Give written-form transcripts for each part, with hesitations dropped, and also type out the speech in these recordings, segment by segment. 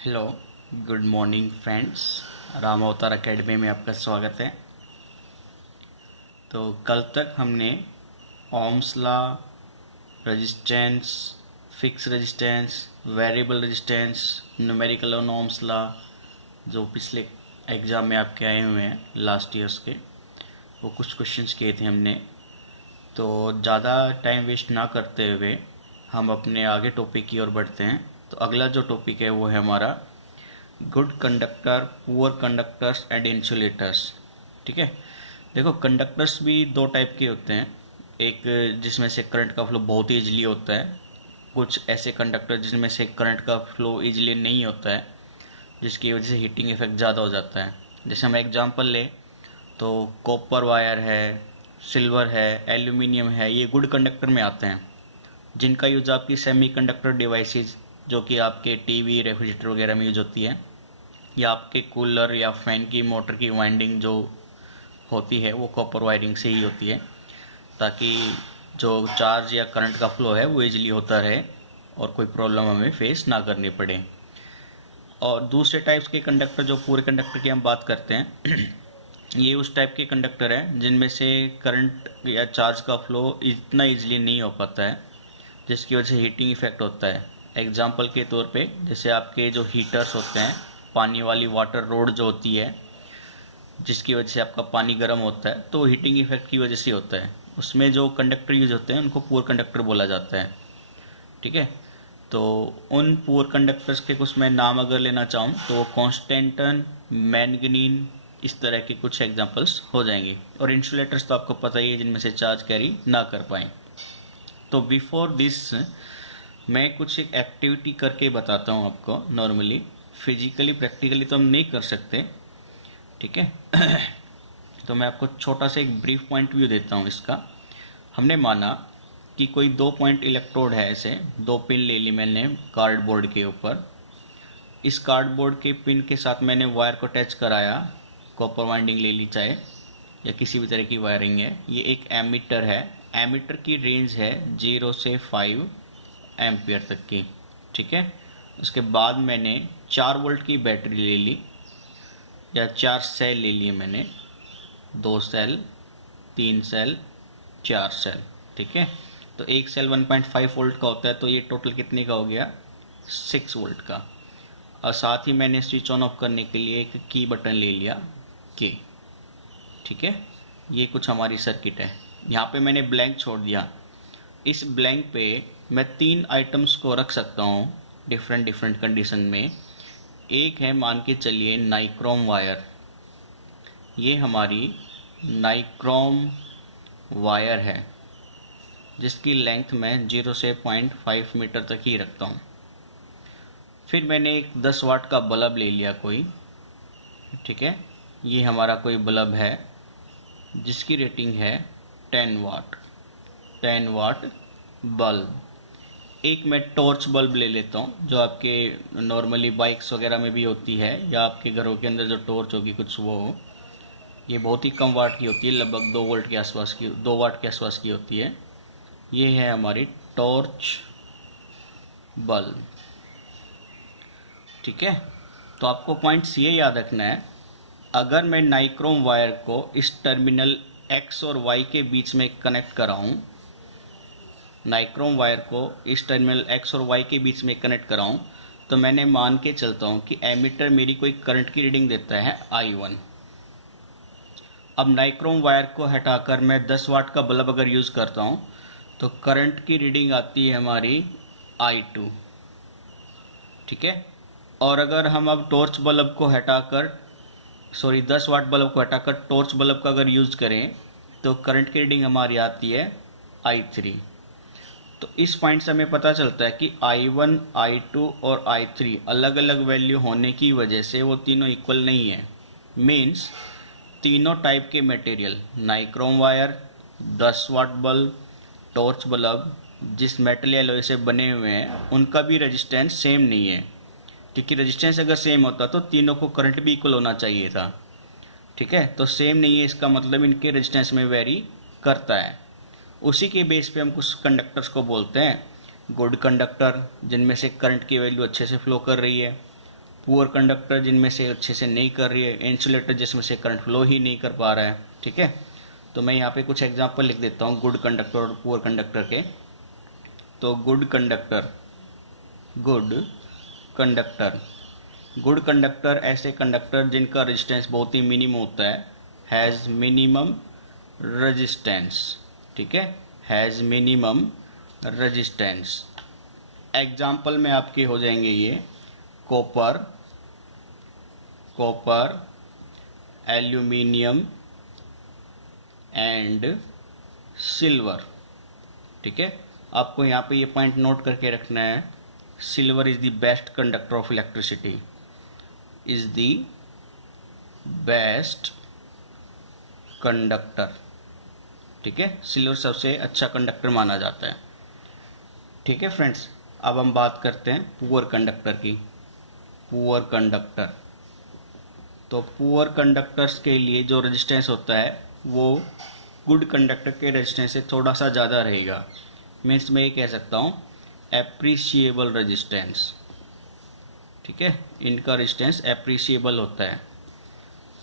Hello, good morning friends. Ram अवतार academy में आपका स्वागत है। तो कल तक हमने Ohm's law, resistance, fix resistance, variable resistance, numerical on Ohm's law जो पिछले एग्ज़ाम में आपके आए हुए हैं लास्ट ईयर्स के, वो कुछ क्वेश्चंस किए थे हमने। तो ज़्यादा टाइम वेस्ट ना करते हुए हम अपने आगे टॉपिक की ओर बढ़ते हैं। तो अगला जो टॉपिक है वो है हमारा good conductor, poor conductors and insulators. ठीक है, देखो कंडक्टर्स भी दो टाइप के होते हैं। एक जिसमें से करंट का फ्लो बहुत ही ईजिली होता है, कुछ ऐसे कंडक्टर जिनमें से करंट का फ्लो ईजिली नहीं होता है, जिसकी वजह से हीटिंग इफेक्ट ज़्यादा हो जाता है। जैसे हम एग्जांपल लें तो कॉपर वायर है, सिल्वर है, एल्यूमिनियम है, ये गुड कंडक्टर में आते हैं, जिनका यूज़ आपकी सेमी कंडक्टर डिवाइसेस जो कि आपके टीवी, रेफ्रिजरेटर वगैरह में यूज होती है, या आपके कूलर या फैन की मोटर की वाइंडिंग जो होती है वो कॉपर वायरिंग से ही होती है, ताकि जो चार्ज या करंट का फ्लो है वो इजीली होता रहे और कोई प्रॉब्लम हमें फेस ना करनी पड़े। और दूसरे टाइप्स के कंडक्टर जो पूरे कंडक्टर की हम बात करते हैं ये उस टाइप के कंडक्टर हैं जिनमें से करंट या चार्ज का फ्लो इतना इजीली नहीं हो पाता है, जिसकी वजह से हीटिंग इफेक्ट होता है। एग्जाम्पल के तौर पे जैसे आपके जो हीटर्स होते हैं, पानी वाली वाटर रोड जो होती है, जिसकी वजह से आपका पानी गर्म होता है, तो हीटिंग इफेक्ट की वजह से होता है। उसमें जो कंडक्टर यूज होते हैं उनको पुअर कंडक्टर बोला जाता है। ठीक है, तो उन पुअर कंडक्टर्स के कुछ मैं नाम अगर लेना चाहूँ तो वो कॉन्स्टेंटन, मैंगनीन, इस तरह के कुछ एग्जांपल्स हो जाएंगे। और इंसुलेटर्स तो आपको पता ही है, जिनमें से चार्ज कैरी ना कर पाएँ। तो बिफोर दिस मैं कुछ एक एक्टिविटी करके बताता हूँ आपको। नॉर्मली फिजिकली प्रैक्टिकली तो हम नहीं कर सकते, ठीक है। तो मैं आपको छोटा सा एक ब्रीफ पॉइंट व्यू देता हूँ इसका। हमने माना कि कोई दो पॉइंट इलेक्ट्रोड है, ऐसे दो पिन ले ली मैंने कार्डबोर्ड के ऊपर। इस कार्डबोर्ड के पिन के साथ मैंने वायर को अटैच कराया, कॉपर वाइंडिंग ले ली चाहे, या किसी भी तरह की वायरिंग है। ये एक एमीटर है, एमीटर की रेंज है 0 से 5 एम्पियर तक की। ठीक है, उसके बाद मैंने 4 वोल्ट की बैटरी ले ली, या 4 सेल ले लिए मैंने, 2 सेल, 3 सेल, 4 सेल। ठीक है, तो एक सेल 1.5 वोल्ट का होता है, तो ये टोटल कितने का हो गया, 6 वोल्ट का। और साथ ही मैंने स्विच ऑन ऑफ करने के लिए एक की बटन ले लिया, के। ठीक है, ये कुछ हमारी सर्किट है। यहाँ पे मैंने ब्लैंक छोड़ दिया। इस ब्लैंक पे मैं 3 आइटम्स को रख सकता हूँ डिफरेंट डिफरेंट कंडीशन में। एक है, मान के चलिए, नाइक्रोम वायर। ये हमारी नाइक्रोम वायर है, जिसकी लेंथ मैं 0 से 0.5 मीटर तक ही रखता हूँ। फिर मैंने एक 10 वाट का बल्ब ले लिया कोई। ठीक है, ये हमारा कोई बल्ब है जिसकी रेटिंग है 10 वाट। 10 वाट बल्ब। एक मैं टॉर्च बल्ब ले लेता हूँ, जो आपके नॉर्मली बाइक्स वगैरह में भी होती है, या आपके घरों के अंदर जो टॉर्च होगी कुछ वो हो। ये बहुत ही कम वाट की होती है, लगभग 2 वोल्ट के आसपास की, 2 वाट के आसपास की होती है। ये है हमारी टॉर्च बल्ब। ठीक है, तो आपको पॉइंट्स ये याद रखना है, अगर मैं नाइक्रोम वायर को इस टर्मिनल एक्स और वाई के बीच में कनेक्ट कराऊं, नाइक्रोम वायर को इस टर्मिनल एक्स और वाई के बीच में कनेक्ट कराऊं, तो मैंने मान के चलता हूं कि एमीटर मेरी कोई करंट की रीडिंग देता है I1। अब नाइक्रोम वायर को हटाकर मैं 10 वाट का बल्ब अगर यूज़ करता हूं, तो करंट की रीडिंग आती है हमारी I2। ठीक है, और अगर हम अब टॉर्च बल्ब को हटाकर, 10 वाट बल्ब को हटाकर टॉर्च बल्ब का अगर यूज़ करें, तो करंट की रीडिंग हमारी आती है I3। तो इस पॉइंट से हमें पता चलता है कि I1, I2 और I3 अलग अलग वैल्यू होने की वजह से वो तीनों इक्वल नहीं है। मीन्स तीनों टाइप के material, nichrome wire, 10 watt bulb, torch bulb, जिस मेटल एलॉय से बने हुए हैं, उनका भी रेजिस्टेंस सेम नहीं है। क्योंकि रेजिस्टेंस अगर सेम होता तो तीनों को करंट भी इक्वल होना चाहिए था। ठीक है, तो सेम नहीं है, इसका मतलब इनके रेजिस्टेंस में वेरी करता है। उसी के बेस पे हम कुछ कंडक्टर्स को बोलते हैं गुड कंडक्टर, जिनमें से करंट की वैल्यू अच्छे से फ्लो कर रही है। पुअर कंडक्टर जिनमें से अच्छे से नहीं कर रही है, इंसुलेटर जिसमें से करंट फ्लो ही नहीं कर पा रहा है। ठीक है, तो मैं यहाँ पे कुछ एग्जांपल लिख देता हूँ गुड कंडक्टर और पुअर कंडक्टर के। तो गुड कंडक्टर, गुड कंडक्टर ऐसे कंडक्टर जिनका रेजिस्टेंस बहुत ही मिनिमम होता है, हैज़ मिनिमम रेजिस्टेंस। ठीक है, हैज़ मिनिमम रेजिस्टेंस। एग्जाम्पल में आपके हो जाएंगे ये कॉपर, एल्यूमिनियम एंड सिल्वर। ठीक है, आपको यहाँ पे ये पॉइंट नोट करके रखना है, silver is the best conductor of electricity, is the best conductor. ठीक है, सिल्वर सबसे अच्छा कंडक्टर माना जाता है। ठीक है फ्रेंड्स, अब हम बात करते हैं पुअर कंडक्टर की। पुअर कंडक्टर, तो पुअर कंडक्टर्स के लिए जो रेजिस्टेंस होता है वो गुड कंडक्टर के रेजिस्टेंस से थोड़ा सा ज़्यादा रहेगा। मीन्स मैं ये कह सकता हूँ एप्रिशिएबल रेजिस्टेंस। ठीक है, इनका रेजिस्टेंस एप्रिशिएबल होता है।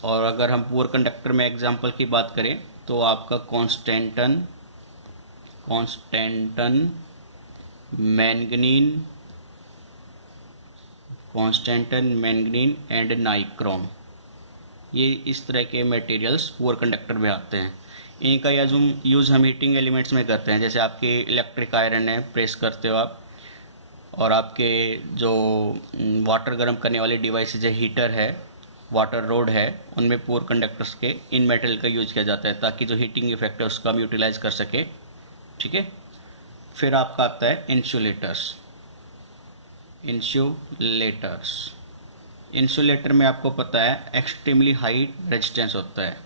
और अगर हम पुअर कंडक्टर में एग्जांपल की बात करें तो आपका कॉन्स्टेंटन मैंगनीन एंड नाइक्रोम, ये इस तरह के मटेरियल्स पुअर कंडक्टर में आते हैं। इनका यूज़ हम हीटिंग एलिमेंट्स में करते हैं, जैसे आपके इलेक्ट्रिक आयरन है, प्रेस करते हो आप, और आपके जो वाटर गर्म करने वाले डिवाइसेज है, हीटर है, वाटर रोड है, उनमें पुअर कंडक्टर्स के इन मेटल का यूज किया जाता है ताकि जो हीटिंग इफेक्ट है उसका हम यूटिलाइज कर सके। ठीक है, फिर आपका आता है इंसुलेटर्स। इंसुलेटर में आपको पता है एक्सट्रीमली हाई रेजिस्टेंस होता है,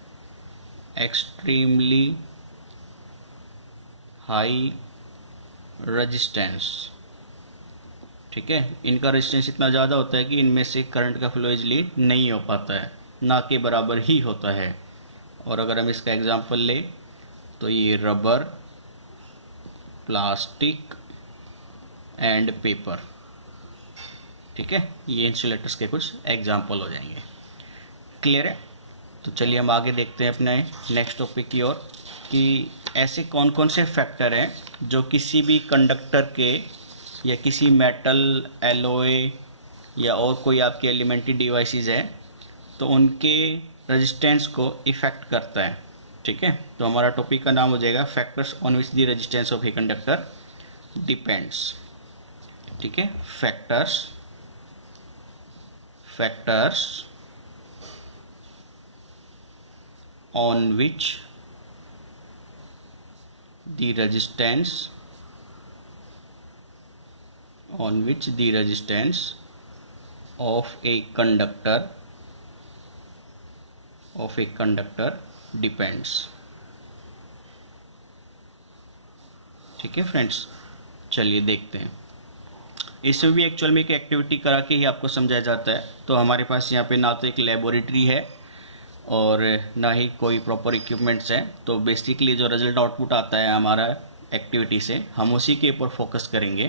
एक्सट्रीमली हाई रेजिस्टेंस। ठीक है, इनका रेजिस्टेंस इतना ज़्यादा होता है कि इनमें से करंट का फ्लो इजली नहीं हो पाता है, ना के बराबर ही होता है। और अगर हम इसका एग्जांपल लें तो ये रबर, प्लास्टिक एंड पेपर। ठीक है, ये इंसुलेटर्स के कुछ एग्जांपल हो जाएंगे। क्लियर है? तो चलिए हम आगे देखते हैं अपने नेक्स्ट टॉपिक की ओर कि ऐसे कौन कौन से फैक्टर हैं जो किसी भी कंडक्टर के या किसी मेटल, एलॉय या और कोई आपके एलिमेंट्री डिवाइसेस है तो उनके रेजिस्टेंस को इफेक्ट करता है। ठीक है, तो हमारा टॉपिक का नाम हो जाएगा factors on which the resistance of a conductor depends. ठीक है, factors on which the resistance of a conductor depends। ठीक है फ्रेंड्स, चलिए देखते हैं। इसमें भी एक्चुअल में एक एक्टिविटी करा के ही आपको समझाया जाता है। तो हमारे पास यहाँ पे ना तो एक लेबोरेटरी है और ना ही कोई प्रॉपर इक्विपमेंट्स हैं, तो बेसिकली जो रिजल्ट आउटपुट आता है हमारा एक्टिविटी से, हम उसी के ऊपर फोकस करेंगे।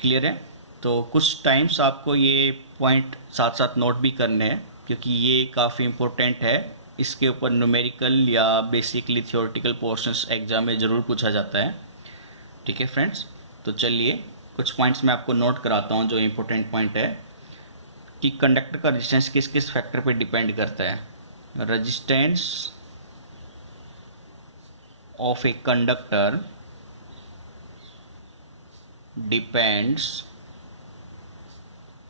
क्लियर है? तो कुछ टाइम्स आपको ये पॉइंट साथ साथ नोट भी करने हैं क्योंकि ये काफ़ी इम्पोर्टेंट है। इसके ऊपर न्यूमेरिकल या बेसिकली थियोरेटिकल पोर्शंस एग्जाम में ज़रूर पूछा जाता है। ठीक है फ्रेंड्स, तो चलिए कुछ पॉइंट्स मैं आपको नोट कराता हूँ जो इम्पोर्टेंट पॉइंट है कि कंडक्टर का रेजिस्टेंस किस किस फैक्टर पे डिपेंड करता है। Resistance of a conductor depends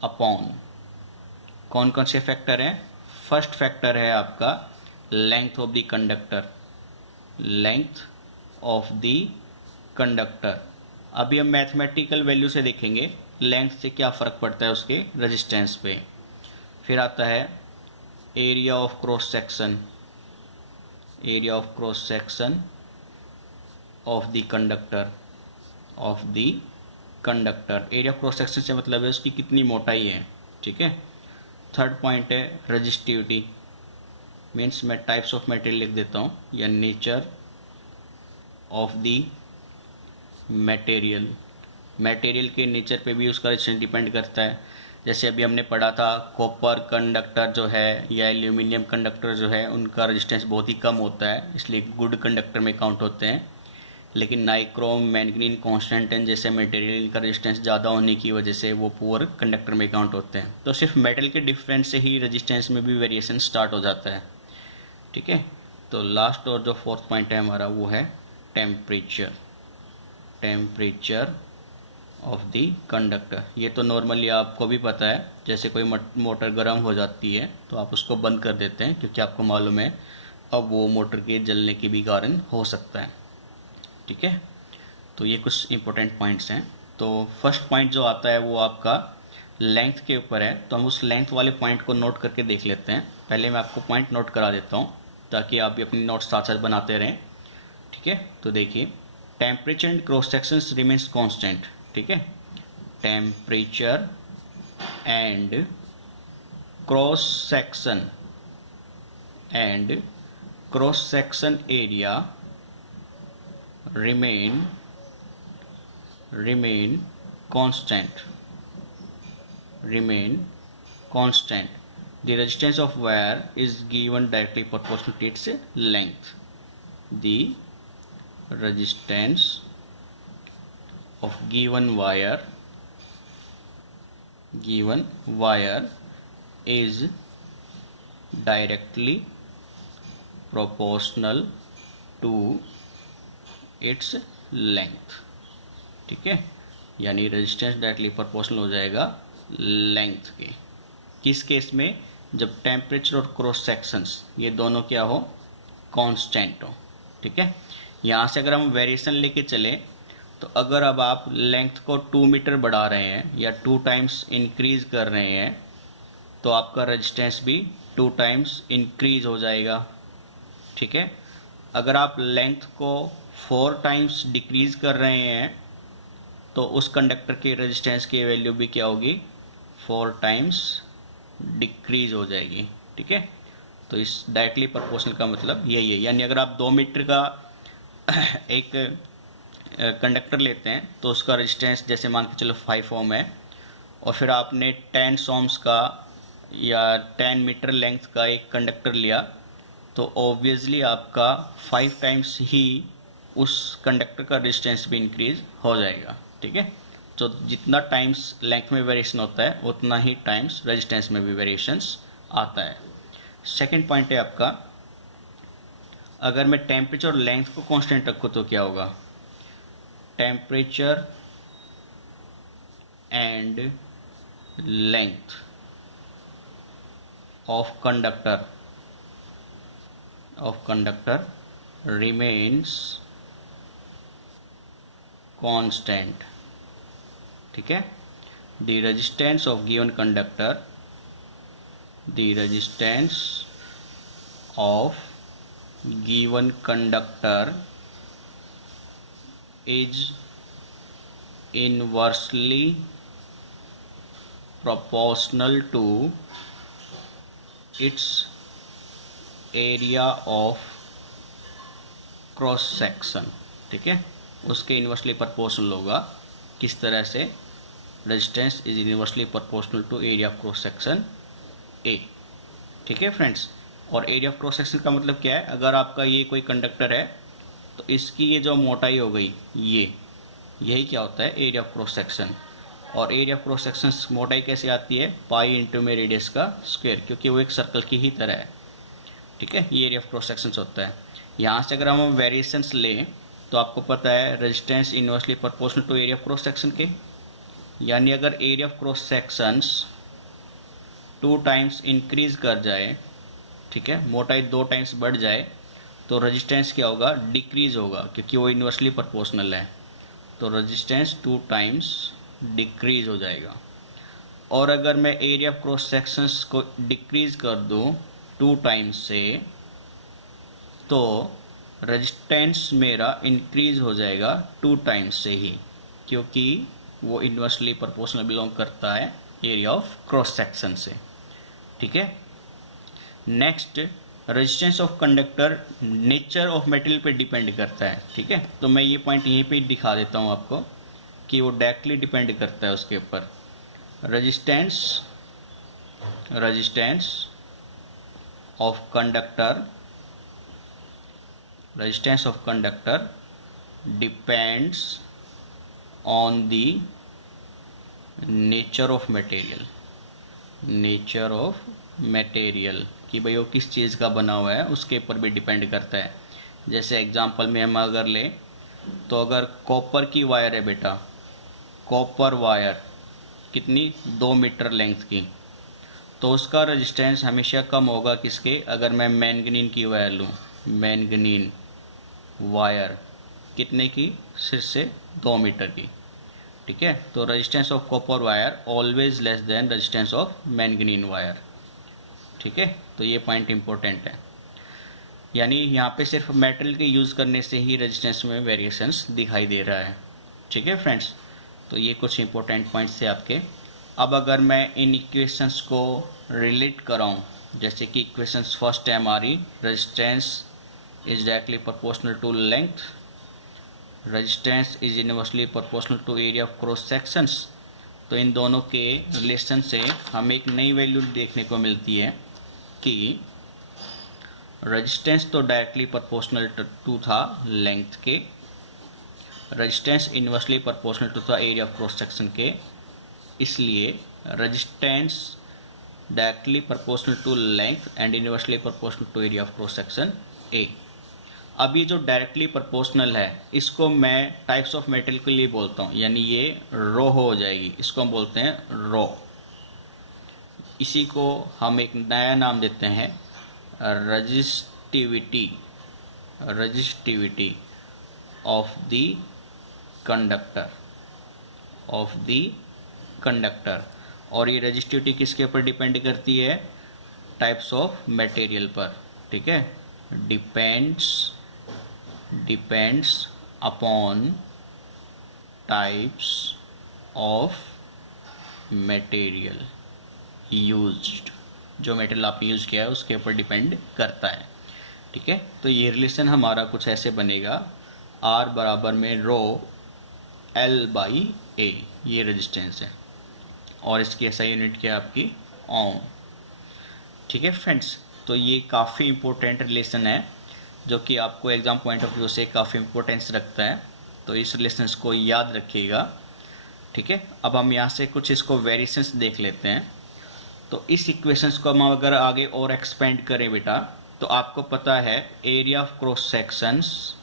upon, कौन कौन से फैक्टर हैं? फर्स्ट फैक्टर है आपका length of the conductor, length of the conductor. अभी हम मैथमेटिकल वैल्यू से देखेंगे लेंथ से क्या फ़र्क पड़ता है उसके रेजिस्टेंस पे। फिर आता है area of cross section, area of cross section of the conductor, area of cross section से मतलब है उसकी कितनी मोटाई है। ठीक है। थर्ड पॉइंट है रेजिस्टिविटी, मीन्स मैं टाइप्स ऑफ मटेरियल लिख देता हूँ, या nature of the material, material के नेचर पे भी उसका रेजिस्टेंस डिपेंड करता है। जैसे अभी हमने पढ़ा था कॉपर कंडक्टर जो है या एल्यूमिनियम कंडक्टर जो है उनका रेजिस्टेंस बहुत ही कम होता है, इसलिए गुड कंडक्टर में काउंट होते हैं। लेकिन नाइक्रोम, मैंगनीज, कॉन्स्टेंटाइन जैसे मटेरियल का रेजिस्टेंस ज़्यादा होने की वजह से वो पुअर कंडक्टर में काउंट होते हैं। तो सिर्फ मेटल के डिफरेंस से ही रेजिस्टेंस में भी वेरिएशन स्टार्ट हो जाता है। ठीक है, तो लास्ट और जो फोर्थ पॉइंट है हमारा वो है temperature. Temperature of the conductor, ये तो नॉर्मली आपको भी पता है, जैसे कोई मोटर गर्म हो जाती है तो आप उसको बंद कर देते हैं क्योंकि आपको मालूम है अब वो मोटर के जलने के भी कारण हो सकता है। ठीक है, तो ये कुछ इंपॉर्टेंट पॉइंट्स हैं। तो फर्स्ट पॉइंट जो आता है वो आपका लेंथ के ऊपर है, तो हम उस लेंथ वाले पॉइंट को नोट करके देख लेते हैं। पहले मैं आपको पॉइंट नोट करा देता हूँ ताकि आप भी अपनी नोट्स साथ साथ बनाते रहें। ठीक है, तो देखिए temperature and cross sections remains constant. ठीक है, temperature and cross section area remain constant. The resistance of wire is given directly proportional to its length. The resistance of given wire is directly proportional to its length. ठीक है, यानी resistance directly proportional हो जाएगा length के। किस case में? जब temperature और क्रॉस सेक्शंस ये दोनों क्या हो, कांस्टेंट हो। ठीक है, यहाँ से अगर हम वेरिएशन लेके चले तो अगर अब आप लेंथ को 2 मीटर बढ़ा रहे हैं या 2 टाइम्स इंक्रीज कर रहे हैं तो आपका रेजिस्टेंस भी 2 टाइम्स इंक्रीज हो जाएगा। ठीक है, अगर आप लेंथ को 4 टाइम्स डिक्रीज़ कर रहे हैं तो उस कंडक्टर के रेजिस्टेंस की वैल्यू भी क्या होगी, 4 टाइम्स डिक्रीज हो जाएगी। ठीक है, तो इस डायरेक्टली प्रोपोर्शनल का मतलब यही है। यानी अगर आप 2 मीटर का एक कंडक्टर लेते हैं तो उसका रेजिस्टेंस जैसे मान के चलो 5 ओम है, और फिर आपने 10 ओम्स का या 10 मीटर लेंथ का एक कंडक्टर लिया तो ऑब्वियसली आपका 5 टाइम्स ही उस कंडक्टर का रेजिस्टेंस भी इंक्रीज हो जाएगा। ठीक है, तो जितना टाइम्स लेंथ में वेरिएशन होता है उतना ही टाइम्स रेजिस्टेंस में भी वेरिएशंस आता है। सेकंड पॉइंट है आपका, अगर मैं टेम्परेचर और लेंथ को कांस्टेंट रखूँ तो क्या होगा, temperature and length of conductor remains constant. ठीक है, the resistance of given conductor is inversely proportional to its area of cross section. ठीक है, उसके इन्वर्सली प्रोपोर्शनल होगा। किस तरह से, resistance is inversely proportional to area of cross section A. ठीक है फ्रेंड्स, और एरिया ऑफ क्रॉस सेक्शन का मतलब क्या है, अगर आपका ये कोई कंडक्टर है तो इसकी ये जो मोटाई हो गई यही क्या होता है, एरिया ऑफ क्रॉस सेक्शन। और एरिया ऑफ क्रॉस सेक्शन मोटाई कैसे आती है, पाई इंटू में रेडियस का स्क्वायर, क्योंकि वो एक सर्कल की ही तरह है। ठीक है, ये एरिया ऑफ क्रॉस सेक्शन होता है। यहाँ से अगर हम वेरिएशंस लें तो आपको पता है resistance inversely proportional to area of cross section के, यानी अगर area of cross sections 2 times increase कर जाए, ठीक है, मोटाई 2 टाइम्स बढ़ जाए तो रेजिस्टेंस क्या होगा, डिक्रीज होगा, क्योंकि वो इनवर्सली प्रोपोर्शनल है। तो रेजिस्टेंस 2 टाइम्स डिक्रीज हो जाएगा। और अगर मैं एरिया ऑफ क्रॉस सेक्शंस को डिक्रीज कर दूँ 2 टाइम्स से तो रेजिस्टेंस मेरा इंक्रीज हो जाएगा 2 टाइम्स से ही, क्योंकि वो इन्वर्सली प्रोपोर्शनल बिलोंग करता है एरिया ऑफ क्रॉस सेक्शन से। ठीक है, next, resistance of conductor nature of material पे डिपेंड करता है। ठीक है, तो मैं ये पॉइंट यहीं पे दिखा देता हूँ आपको कि वो डायरेक्टली डिपेंड करता है उसके ऊपर। resistance of conductor depends on the nature of material कि भाई वो किस चीज़ का बना हुआ है उसके ऊपर भी डिपेंड करता है। जैसे एग्जांपल में हम अगर लें तो अगर कॉपर की वायर है बेटा, कॉपर वायर कितनी 2 मीटर लेंथ की, तो उसका रेजिस्टेंस हमेशा कम होगा किसके, अगर मैं मैंगनीन की वायर लूँ, मैंगनीन वायर कितने की, सिर से 2 मीटर की, ठीक है। तो resistance of copper wire always less than resistance of manganin wire, ठीक है। तो ये पॉइंट इंपॉर्टेंट है, यानी यहाँ पे सिर्फ मेटल के यूज़ करने से ही रेजिस्टेंस में वेरिएशंस दिखाई दे रहा है, ठीक है फ्रेंड्स। तो ये कुछ इंपॉर्टेंट पॉइंट्स थे आपके। अब अगर मैं इन इक्वेशंस को रिलेट कराऊँ, जैसे कि इक्वेशंस फर्स्ट है हमारी, resistance is directly proportional to length, resistance is inversely proportional to area of cross sections. तो इन दोनों के रिलेशन से हमें एक नई वैल्यू देखने को मिलती है कि रेजिस्टेंस तो डायरेक्टली प्रोपोर्शनल टू था लेंथ के, रेजिस्टेंस इनवर्सली प्रोपोर्शनल टू था एरिया ऑफ क्रॉस सेक्शन के, इसलिए resistance directly proportional to length and inversely proportional to area of cross section A. अब ये जो डायरेक्टली प्रोपोर्शनल है इसको मैं टाइप्स ऑफ मेटल के लिए बोलता हूँ, यानी ये रो हो जाएगी, इसको हम बोलते हैं रो। इसी को हम एक नया नाम देते हैं रजिस्टिविटी ऑफ द कंडक्टर। और ये रजिस्टिविटी किसके ऊपर डिपेंड करती है, टाइप्स ऑफ मटेरियल पर, ठीक है। Depends upon types of material used, जो मेटल आपने यूज़ किया है उसके ऊपर डिपेंड करता है, ठीक है। तो ये रिलेशन हमारा कुछ ऐसे बनेगा, R बराबर में रो L बाई A, ये रेजिस्टेंस है, और इसकी ऐसा यूनिट क्या है आपकी ओम, ठीक है फ्रेंड्स। तो ये काफ़ी इंपॉर्टेंट रिलेशन है जो कि आपको एग्ज़ाम पॉइंट ऑफ व्यू से काफ़ी इंपॉर्टेंस रखता है, तो इस रिलेशंस को याद रखिएगा, ठीक है। अब हम यहाँ से कुछ इसको वेरिएशंस देख लेते हैं। तो इस इक्वेशंस को हम अगर आगे और एक्सपेंड करें बेटा, तो आपको पता है एरिया ऑफ क्रॉस सेक्शंस,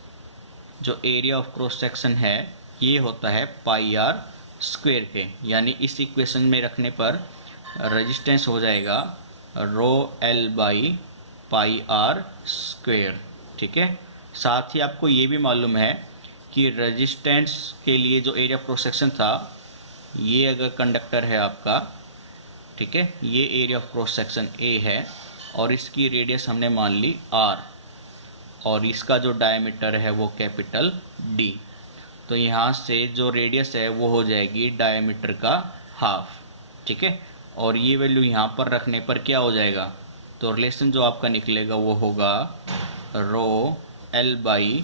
जो एरिया ऑफ क्रॉस सेक्शन है ये होता है पाई आर स्क्वायर के, यानी इस इक्वेशन में रखने पर रेजिस्टेंस हो जाएगा rho L by pi r square, ठीक है। साथ ही आपको ये भी मालूम है कि रेजिस्टेंस के लिए जो एरिया ऑफ क्रॉस सेक्शन था, ये अगर कंडक्टर है आपका, ठीक है, ये एरिया ऑफ क्रॉस सेक्शन ए है और इसकी रेडियस हमने मान ली R, और इसका जो डायमीटर है वो कैपिटल D। तो यहाँ से जो रेडियस है वो हो जाएगी डायमीटर का हाफ, ठीक है। और ये वैल्यू यहाँ पर रखने पर क्या हो जाएगा, तो रिलेशन जो आपका निकलेगा वो होगा रो L बाई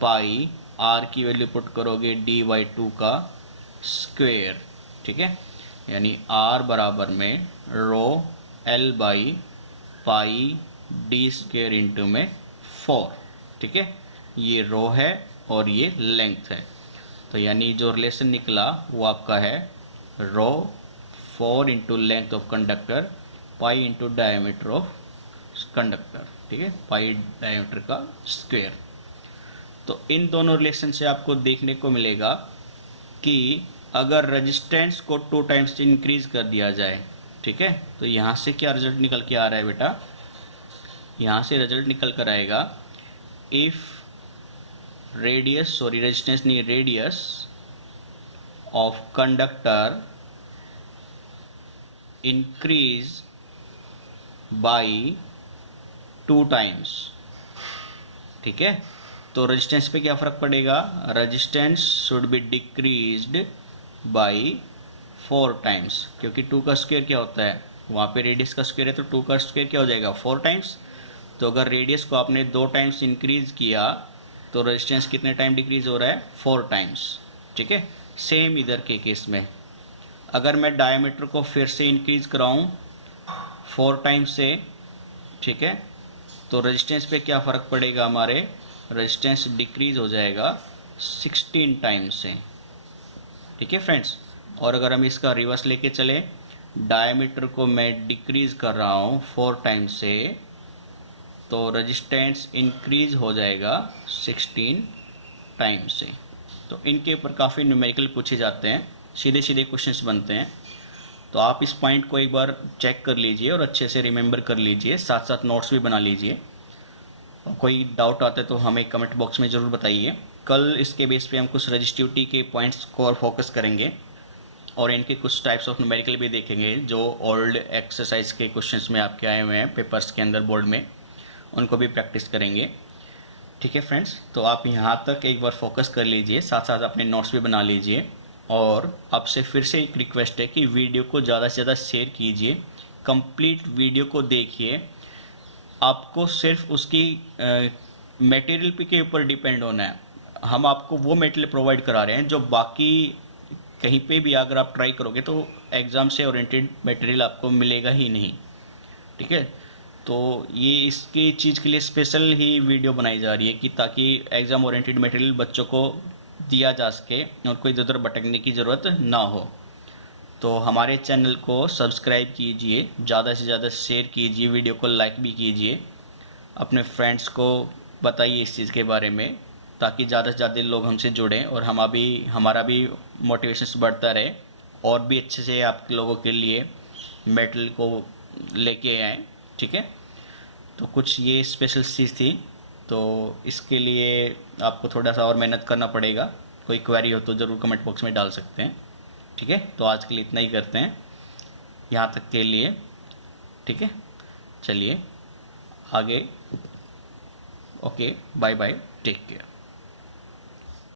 पाई, R की वैल्यू पुट करोगे D/2 का स्क्वायर, ठीक है, यानी R बराबर में रो L by pi D square into में 4, ठीक है। ये रो है और ये लेंथ है, तो यानी जो रिलेशन निकला वो आपका है रो 4 into length of conductor pi into diameter of conductor, ठीक है, पाई डायमीटर का स्क्वायर। तो इन दोनों रिलेशन से आपको देखने को मिलेगा कि अगर रेजिस्टेंस को 2 टाइम्स इंक्रीज कर दिया जाए, ठीक है, तो यहाँ से क्या रिजल्ट निकल के आ रहा है बेटा, यहाँ से रिजल्ट निकल कर आएगा इफ रेजिस्टेंस नहीं, radius of conductor increase by 2 times, ठीक है। तो रेजिस्टेंस पे क्या फ़र्क पड़ेगा, resistance should be decreased by 4 times, क्योंकि 2 का स्क्वायर क्या होता है, वहाँ पे रेडियस का स्क्वायर है, तो 2 का स्क्वायर क्या हो जाएगा 4 टाइम्स। तो अगर रेडियस को आपने 2 टाइम्स इंक्रीज किया तो रेजिस्टेंस कितने टाइम डिक्रीज हो रहा है, 4 टाइम्स, ठीक है। सेम इधर के केस में अगर मैं डायमीटर को फिर से इंक्रीज कराऊं 4 टाइम्स से, ठीक है, तो रेजिस्टेंस पे क्या फ़र्क पड़ेगा, हमारे रेजिस्टेंस डिक्रीज हो जाएगा 16 टाइम्स से, ठीक है फ्रेंड्स। और अगर हम इसका रिवर्स लेके चले, डायमीटर को मैं डिक्रीज कर रहा हूँ 4 टाइम्स से, तो रेजिस्टेंस इंक्रीज हो जाएगा 16 टाइम्स से। तो इनके ऊपर काफ़ी न्यूमेरिकल पूछे जाते हैं, सीधे सीधे क्वेश्चंस बनते हैं। तो आप इस पॉइंट को एक बार चेक कर लीजिए और अच्छे से रिमेंबर कर लीजिए, साथ साथ नोट्स भी बना लीजिए। कोई डाउट आता है तो हमें कमेंट बॉक्स में ज़रूर बताइए। कल इसके बेस पे हम कुछ रजिस्टिविटी के पॉइंट्स को और फोकस करेंगे और इनके कुछ टाइप्स ऑफ न्यूमेरिकल भी देखेंगे जो ओल्ड एक्सरसाइज के क्वेश्चंस में आपके आए हुए हैं पेपर्स के अंदर बोर्ड में, उनको भी प्रैक्टिस करेंगे, ठीक है फ्रेंड्स। तो आप यहाँ तक एक बार फोकस कर लीजिए, साथ साथ अपने नोट्स भी बना लीजिए। और आपसे फिर से एक रिक्वेस्ट है कि वीडियो को ज़्यादा से ज़्यादा शेयर कीजिए, कंप्लीट वीडियो को देखिए। आपको सिर्फ उसकी मटेरियल पे के ऊपर डिपेंड होना है। हम आपको वो मटेरियल प्रोवाइड करा रहे हैं जो बाकी कहीं पे भी अगर आप ट्राई करोगे तो एग्ज़ाम से ओरिएंटेड मटेरियल आपको मिलेगा ही नहीं, ठीक है। तो ये इसकी चीज़ के लिए स्पेशल ही वीडियो बनाई जा रही है कि ताकि एग्ज़ाम ओरिएंटेड मटेरियल बच्चों को दिया जा सके और कोई इधर उधर भटकने की ज़रूरत ना हो। तो हमारे चैनल को सब्सक्राइब कीजिए, ज़्यादा से ज़्यादा शेयर कीजिए, वीडियो को लाइक भी कीजिए, अपने फ्रेंड्स को बताइए इस चीज़ के बारे में, ताकि ज़्यादा से ज़्यादा लोग हमसे जुड़ें और हमारा भी मोटिवेशन बढ़ता रहे और भी अच्छे से आप लोगों के लिए मेटल को लेके आएँ, ठीक है। तो कुछ ये स्पेशल चीज़ थी, तो इसके लिए आपको थोड़ा सा और मेहनत करना पड़ेगा। कोई क्वेरी हो तो ज़रूर कमेंट बॉक्स में डाल सकते हैं, ठीक है। तो आज के लिए इतना ही करते हैं, यहाँ तक के लिए, ठीक है। चलिए आगे, okay, bye bye, take care.